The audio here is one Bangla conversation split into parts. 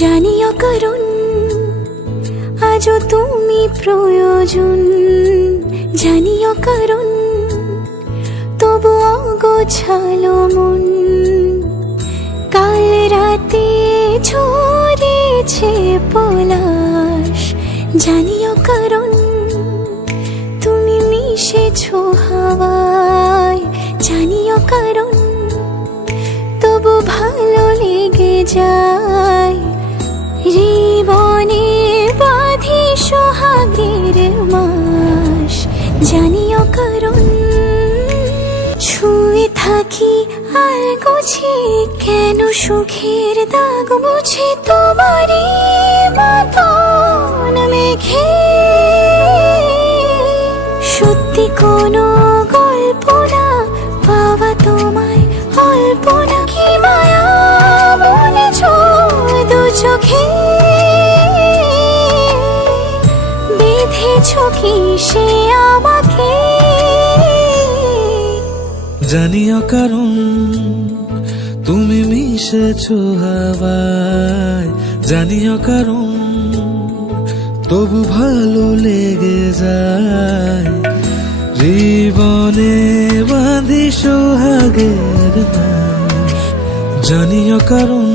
জানিও কারণ আজও তুমি প্রয়োজন, জানিও কারণ তবু অগোছালো মন। কাল রাতে ঝরেছে পলাশ, জানিও কারণ তুমি মিশেছো হাওয়ায়, জানিও কারণ তবু ভালো লেগে যায়। জীবনে বাঁধি সোহাগের মাস, জানিও কারণ ছুঁয়ে থাকি আর গোছে কেন সুখের দাগ মুছে তোমারই মতন মেঘে। সত্যি কোনো গল্প না পাওয়া তোমায় অল্প না, কি মায়া বলেছ দু চোখে বেঁধেছ কি সে আমাকে। জানিও কারণ তুমি মিশেছো হাওয়ায়, জানিও কারণ তবু ভালো লেগে যায়। জীবনে বাঁধি সোহাগের মাস, জানিও কারণ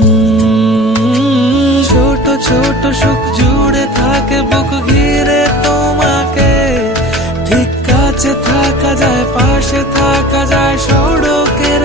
ছোট ছোট সুখ জুড়ে থাকে বুক ঘিরে তোমাকে। ঠিক কাছে থাকা যায়, পাশে থাকা যায়, সড়কের